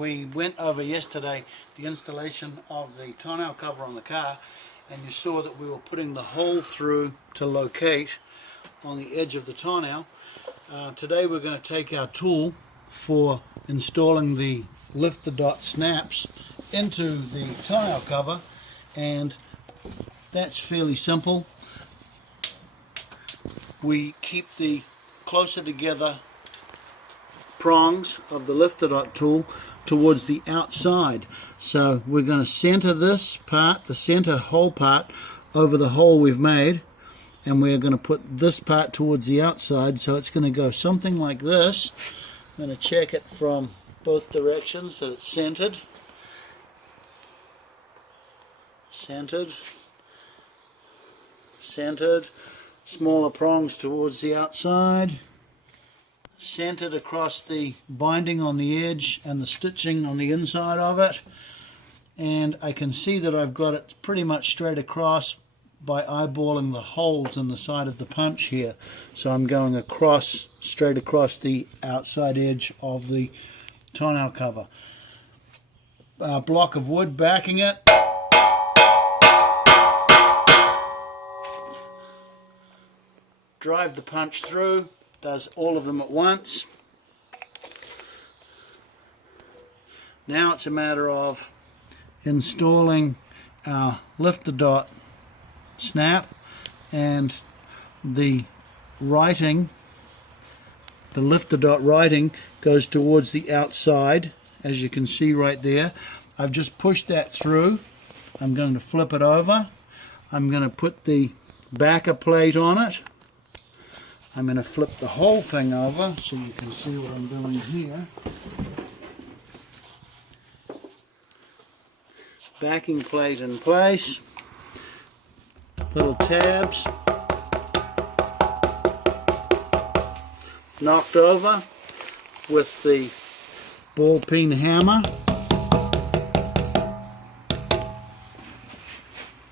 We went over yesterday the installation of the tonneau cover on the car, and you saw that we were putting the hole through to locate on the edge of the tonneau. Today we're going to take our tool for installing the lift the dot snaps into the tonneau cover, and that's fairly simple. We keep the closer together prongs of the lift the dot tool towards the outside. So we're going to center this part, the center hole part, over the hole we've made, and we're going to put this part towards the outside, so it's going to go something like this. I'm going to check it from both directions that it's centered. Centered. Centered. Smaller prongs towards the outside. Centered across the binding on the edge and the stitching on the inside of it. And I can see that I've got it pretty much straight across by eyeballing the holes in the side of the punch here. So I'm going across, straight across the outside edge of the tonneau cover. A block of wood backing it. Drive the punch through. Does all of them at once. Now it's a matter of installing our lift the dot snap, and the writing, the lift the dot writing goes towards the outside, as you can see right there. I've just pushed that through. I'm going to flip it over. I'm going to put the backer plate on it. I'm going to flip the whole thing over so you can see what I'm doing here. Backing plate in place. Little tabs. Knocked over with the ball peen hammer.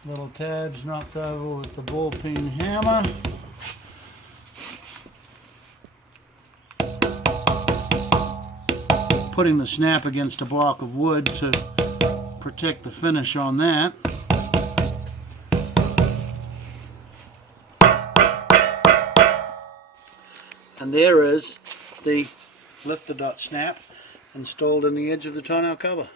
Little tabs knocked over with the ball peen hammer. Putting the snap against a block of wood to protect the finish on that. And there is the lift the dot snap installed in the edge of the tonneau cover.